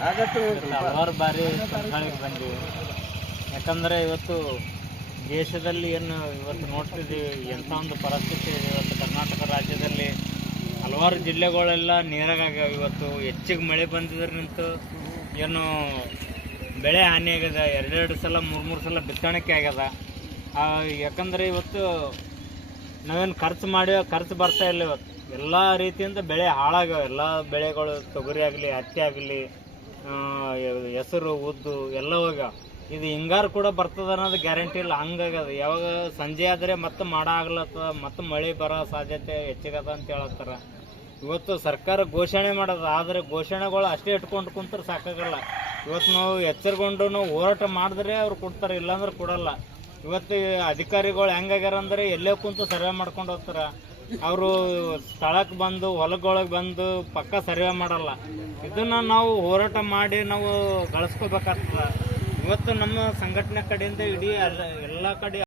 ಹಲವಾರು ಬಾರಿ ಸಂಸ್ಥಾಳಿಗೆ ಬಂದಿವೆ. ಯಾಕಂದರೆ ಇವತ್ತು ದೇಶದಲ್ಲಿ ಏನು ಇವತ್ತು ನೋಡ್ತಿದ್ದೀವಿ, ಎಂಥ ಒಂದು ಪರಿಸ್ಥಿತಿ ಇದೆ. ಇವತ್ತು ಕರ್ನಾಟಕ ರಾಜ್ಯದಲ್ಲಿ ಹಲವಾರು ಜಿಲ್ಲೆಗಳೆಲ್ಲ ನೀರಾಗ್ಯಾವ ಇವತ್ತು ಹೆಚ್ಚಿಗೆ ಮಳೆ ಬಂದಿದ್ರಿಂತ ಏನು ಬೆಳೆ ಹಾನಿ ಆಗ್ಯದ ಎರಡೆರಡು ಸಲ, ಮೂರು ಮೂರು ಸಲ ಬಿತ್ತಣಿಕೆ ಆಗ್ಯದ. ಯಾಕಂದರೆ ಇವತ್ತು ನಾವೇನು ಖರ್ಚು ಮಾಡಿ ಖರ್ಚು ಬರ್ತಾ ಇಲ್ಲ ಇವತ್ತು. ಎಲ್ಲ ರೀತಿಯಿಂದ ಬೆಳೆ ಹಾಳಾಗ್ಯಾವ. ಎಲ್ಲ ಬೆಳೆಗಳು ತೊಗರಿ ಆಗಲಿ, ಹತ್ತಿ ಆಗಲಿ ಹೆಸರು, ಉದ್ದು ಎಲ್ಲ ಹೋಗ್ಯಾವ ಇದು ಹಿಂಗಾರು ಕೂಡ ಬರ್ತದ ಅನ್ನೋದು ಗ್ಯಾರಂಟಿ ಇಲ್ಲ. ಹಂಗಾಗ್ಯದ ಯಾವಾಗ ಸಂಜೆ ಆದರೆ ಮತ್ತೆ ಮಾಡ ಆಗ್ಲತ್ತದ, ಮತ್ತೆ ಮಳೆ ಬರೋ ಸಾಧ್ಯತೆ ಹೆಚ್ಚಿಗದ ಅಂತ ಹೇಳತ್ತಾರ. ಇವತ್ತು ಸರ್ಕಾರ ಘೋಷಣೆ ಮಾಡೋದು. ಆದರೆ ಘೋಷಣೆಗಳು ಅಷ್ಟೇ ಇಟ್ಕೊಂಡು ಕುಂತ್ರೆ ಸಾಕಾಗಲ್ಲ. ಇವತ್ತು ನಾವು ಎಚ್ಚರಗೊಂಡು ನಾವು ಹೋರಾಟ ಮಾಡಿದ್ರೆ ಅವ್ರು ಕೊಡ್ತಾರೆ, ಇಲ್ಲಾಂದ್ರೆ ಕೊಡಲ್ಲ. ಇವತ್ತು ಅಧಿಕಾರಿಗಳು ಹೆಂಗಾಗ್ಯಾರ ಅಂದರೆ ಎಲ್ಲೇ ಕುಂತು ಸರ್ವೆ ಮಾಡ್ಕೊಂಡು ಹೋಗ್ತಾರ. ಅವರು ಸ್ಥಳಕ್ಕೆ ಬಂದು, ಹೊಲಗೊಳಗೆ ಬಂದು ಪಕ್ಕ ಸರ್ವೆ ಮಾಡಲ್ಲ. ಇದನ್ನ ನಾವು ಹೋರಾಟ ಮಾಡಿ ನಾವು ಗಳಿಸ್ಕೋಬೇಕಾಗ್ತದ. ಇವತ್ತು ನಮ್ಮ ಸಂಘಟನೆ ಕಡೆಯಿಂದ ಇಡೀ ಎಲ್ಲ ಕಡೆ